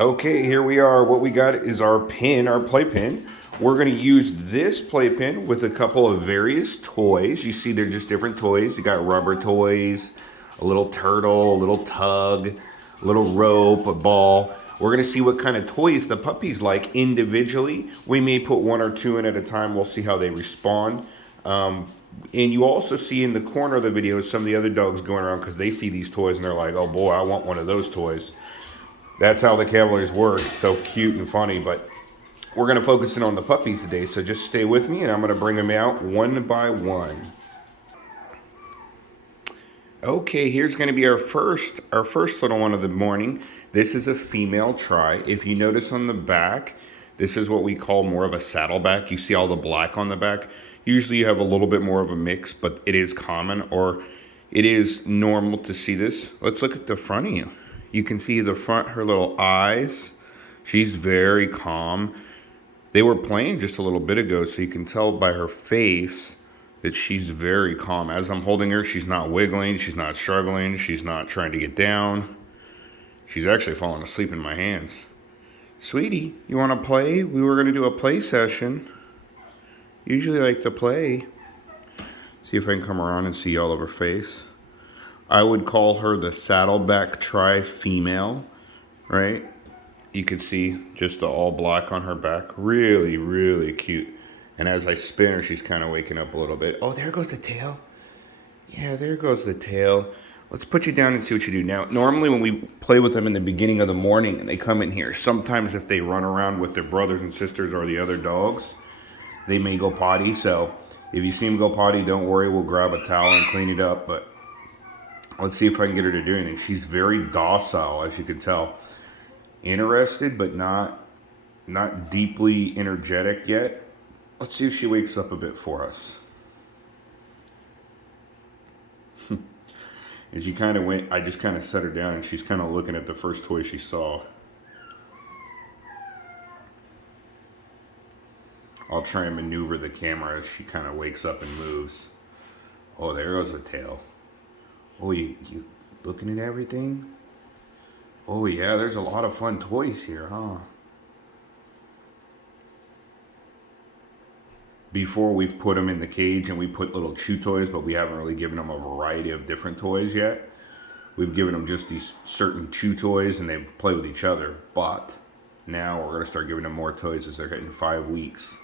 Okay, here we are. What we got is our pin, our playpen. We're going to use this playpen with a couple of various toys. You see they're just different toys. You got rubber toys, a little turtle, a little tug, a little rope, a ball. We're going to see what kind of toys the puppies like individually. We may put one or two in at a time. We'll see how they respond. And you also see in the corner of the video some of the other dogs going around because they see these toys and they're like, oh boy, I want one of those toys. That's how the Cavaliers work. So cute and funny, but we're going to focus in on the puppies today. So just stay with me and I'm going to bring them out one by one. Okay, here's going to be our first little one of the morning. This is a female tri. If you notice on the back, this is what we call more of a saddleback. You see all the black on the back. Usually you have a little bit more of a mix, but it is common or it is normal to see this. Let's look at the front of you. You can see the front, her little eyes. She's very calm. They were playing just a little bit ago, so you can tell by her face that she's very calm. As I'm holding her, she's not wiggling, she's not struggling, she's not trying to get down. She's actually falling asleep in my hands. Sweetie, you want to play? We were going to do a play session. Usually like to play. See if I can come around and see all of her face. I would call her the saddleback tri female, right? You can see just the all black on her back. Really, really cute. And as I spin her, she's kind of waking up a little bit. Oh, there goes the tail. Yeah, there goes the tail. Let's put you down and see what you do. Now, normally when we play with them in the beginning of the morning and they come in here, sometimes if they run around with their brothers and sisters or the other dogs, they may go potty. So if you see them go potty, don't worry. We'll grab a towel and clean it up. But let's see if I can get her to do anything. She's very docile, as you can tell. Interested, but not deeply energetic yet. Let's see if she wakes up a bit for us. As she kind of went, I just kind of set her down, and she's kind of looking at the first toy she saw. I'll try and maneuver the camera as she kind of wakes up and moves. Oh, there goes the tail. Oh, you looking at everything? Oh yeah, there's a lot of fun toys here, huh? Before we've put them in the cage and we put little chew toys, but we haven't really given them a variety of different toys yet. We've given them just these certain chew toys and they play with each other. But now we're gonna start giving them more toys as they're hitting 5 weeks.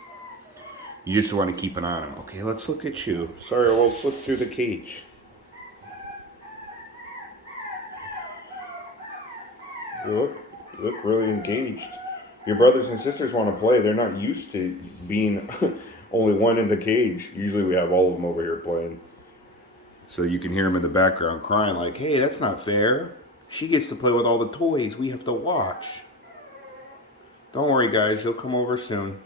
You just want to keep an eye on them. Okay, let's look at you. Sorry, we'll flip through the cage. You look really engaged. Your brothers and sisters want to play. They're not used to being only one in the cage. Usually we have all of them over here playing. So you can hear them in the background crying like, hey, that's not fair. She gets to play with all the toys. We have to watch. Don't worry, guys. You'll come over soon.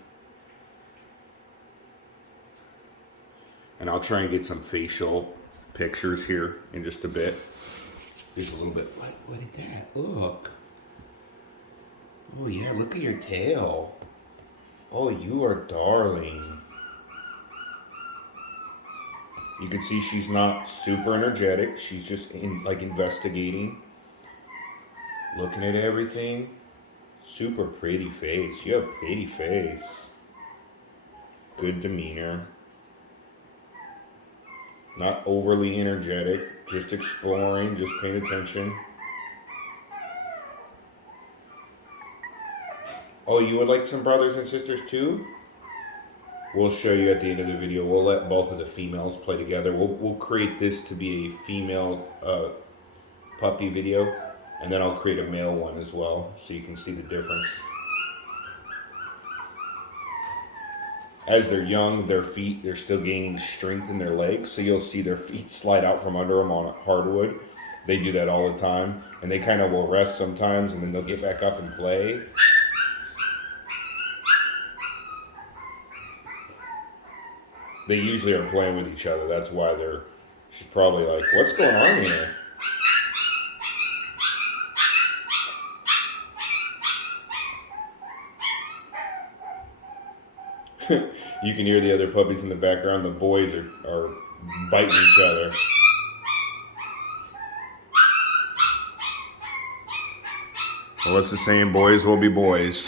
And I'll try and get some facial pictures here in just a bit. Here's a little bit. What is that? Look. Oh yeah, look at your tail. Oh, you are darling. You can see she's not super energetic. She's just investigating. Looking at everything. Super pretty face. You have a pretty face. Good demeanor. Not overly energetic. Just exploring, just paying attention. Oh, you would like some brothers and sisters too? We'll show you at the end of the video. We'll let both of the females play together. We'll create this to be a female puppy video, and then I'll create a male one as well, so you can see the difference. As they're young, their feet, they're still gaining strength in their legs, so you'll see their feet slide out from under them on hardwood. They do that all the time, and they kind of will rest sometimes, and then they'll get back up and play. They usually are playing with each other. That's why she's probably like, what's going on here? You can hear the other puppies in the background. The boys are biting each other. Well, what's the saying? Boys will be boys.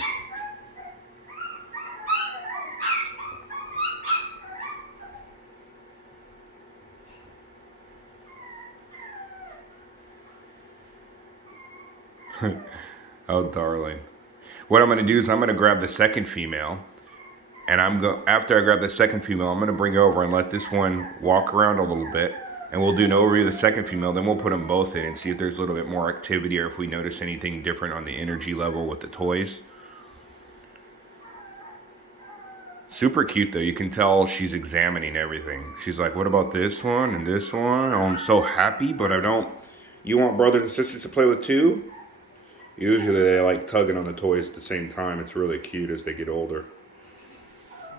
Oh, darling. What I'm going to do is I'm going to grab the second female. And after I grab the second female, I'm going to bring her over and let this one walk around a little bit. And we'll do an overview of the second female. Then we'll put them both in and see if there's a little bit more activity or if we notice anything different on the energy level with the toys. Super cute though. You can tell she's examining everything. She's like, what about this one and this one? Oh, I'm so happy, but I don't. You want brothers and sisters to play with too? Usually they like tugging on the toys at the same time. It's really cute as they get older.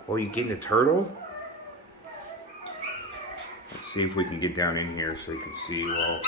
Oh, you getting a turtle? Let's see if we can get down in here so you can see. Well,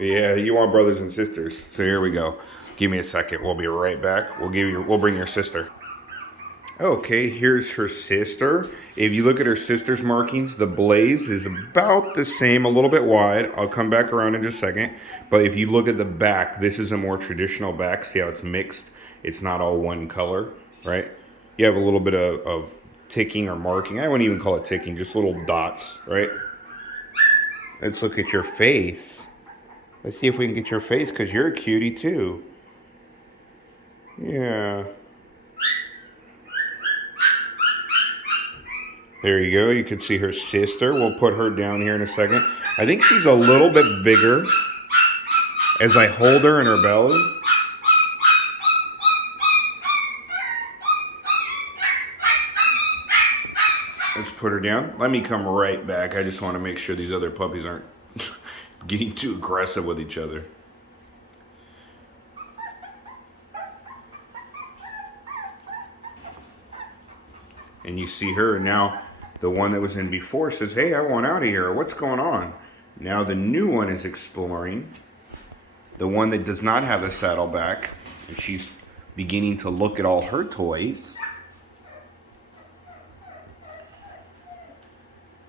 yeah, you want brothers and sisters. So here we go. Give me a second. We'll be right back. We'll bring your sister. Okay, here's her sister. If you look at her sister's markings, the blaze is about the same, a little bit wide. I'll come back around in just a second. But if you look at the back, this is a more traditional back. See how it's mixed? It's not all one color, right? You have a little bit of ticking or marking. I wouldn't even call it ticking, just little dots, right? Let's look at your face. Let's see if we can get your face, because you're a cutie too. Yeah. There you go. You can see her sister. We'll put her down here in a second. I think she's a little bit bigger as I hold her in her belly. Let's put her down. Let me come right back. I just want to make sure these other puppies aren't getting too aggressive with each other. And you see her now. The one that was in before says, hey, I want out of here. What's going on? Now the new one is exploring. The one that does not have a saddleback. And she's beginning to look at all her toys.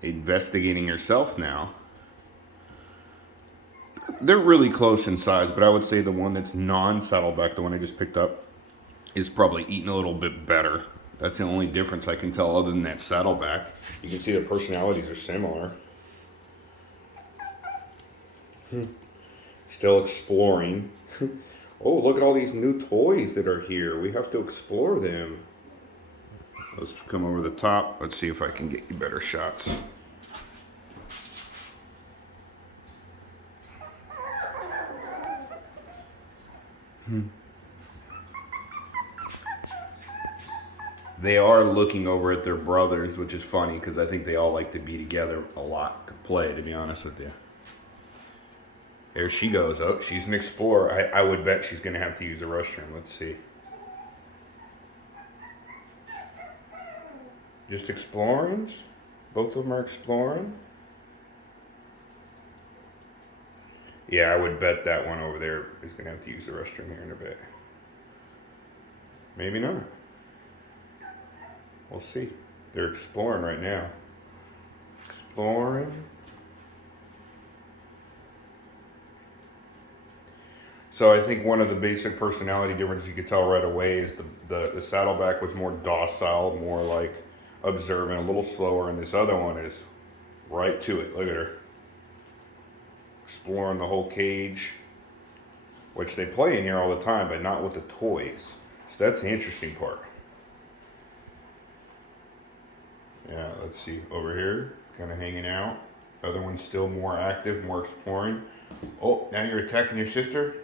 Investigating herself now. They're really close in size, but I would say the one that's non-saddleback, the one I just picked up, is probably eating a little bit better. That's the only difference I can tell other than that saddleback. You can see the personalities are similar. Still exploring. Oh, look at all these new toys that are here. We have to explore them. Let's come over the top. Let's see if I can get you better shots. They are looking over at their brothers, which is funny because I think they all like to be together a lot to play, to be honest with you. There she goes. Oh, she's an explorer. I would bet she's going to have to use the restroom. Let's see. Just exploring? Both of them are exploring? Yeah, I would bet that one over there is going to have to use the restroom here in a bit. Maybe not. We'll see. They're exploring right now. Exploring. So I think one of the basic personality differences you could tell right away is the saddleback was more docile, more like observant, a little slower, and this other one is right to it. Look at her. Exploring the whole cage, which they play in here all the time, but not with the toys. So that's the interesting part. Yeah, let's see, over here, kind of hanging out. Other one's still more active, more exploring. Oh, now you're attacking your sister?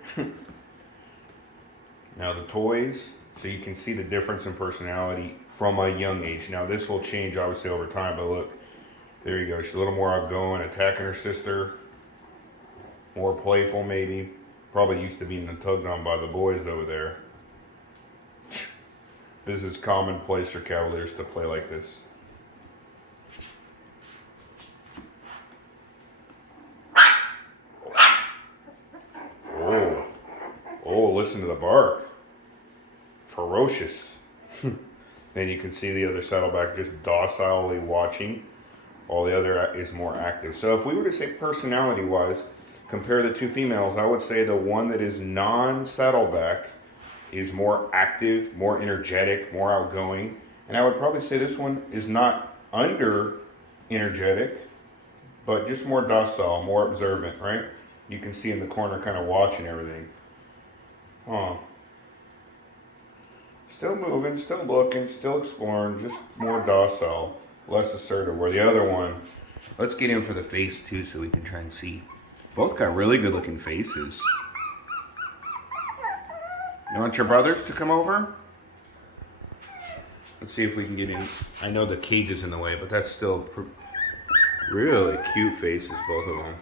Now the toys, so you can see the difference in personality from a young age. Now this will change obviously over time, but look, there you go. She's a little more outgoing, attacking her sister. More playful maybe. Probably used to being tugged on by the boys over there. This is commonplace for Cavaliers to play like this. listen to the bark. Ferocious. And you can see the other saddleback just docilely watching, while the other is more active. So if we were to say personality-wise, compare the two females, I would say the one that is non-saddleback is more active, more energetic, more outgoing. And I would probably say this one is not under energetic, but just more docile, more observant, right? You can see in the corner kind of watching everything. Huh. Still moving, still looking, still exploring, just more docile, less assertive. Where the other one, let's get in for the face too so we can try and see. Both got really good looking faces. You want your brothers to come over? Let's see if we can get in. I know the cage is in the way, but that's still really cute faces, both of them.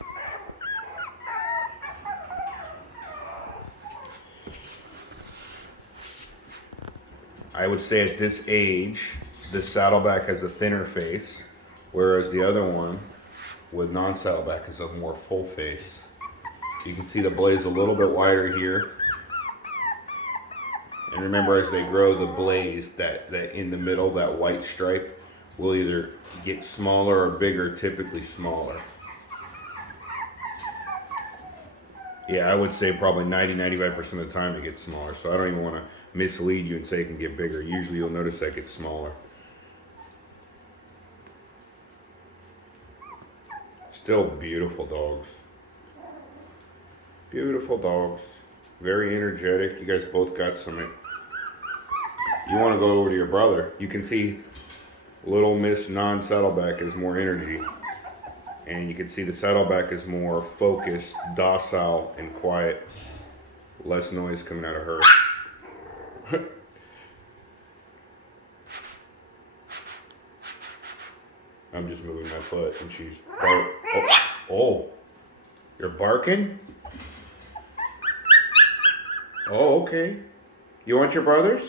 I would say at this age, the saddleback has a thinner face, whereas the other one with non-saddleback has a more full face. You can see the blaze a little bit wider here. And remember, as they grow, the blaze, that in the middle, that white stripe, will either get smaller or bigger, typically smaller. Yeah, I would say probably 90-95% of the time it gets smaller, so I don't even want to mislead you and say it can get bigger. Usually you'll notice that it gets smaller. Still beautiful dogs. Beautiful dogs. Very energetic. You guys both got some. You want to go over to your brother. You can see Little Miss non-saddleback is more energy. And you can see the saddleback is more focused, docile, and quiet. Less noise coming out of her. I'm just moving my foot and she's oh, you're barking? Oh, okay. You want your brothers?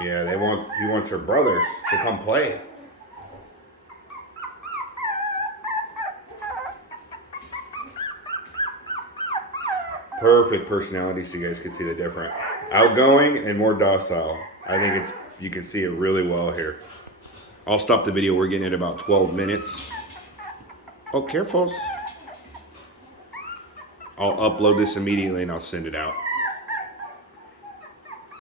Yeah, he wants her brothers to come play. Perfect personality, so you guys can see the difference. Outgoing and more docile. I think you can see it really well here. I'll stop the video. We're getting at about 12 minutes. Oh, careful. I'll upload this immediately and I'll send it out.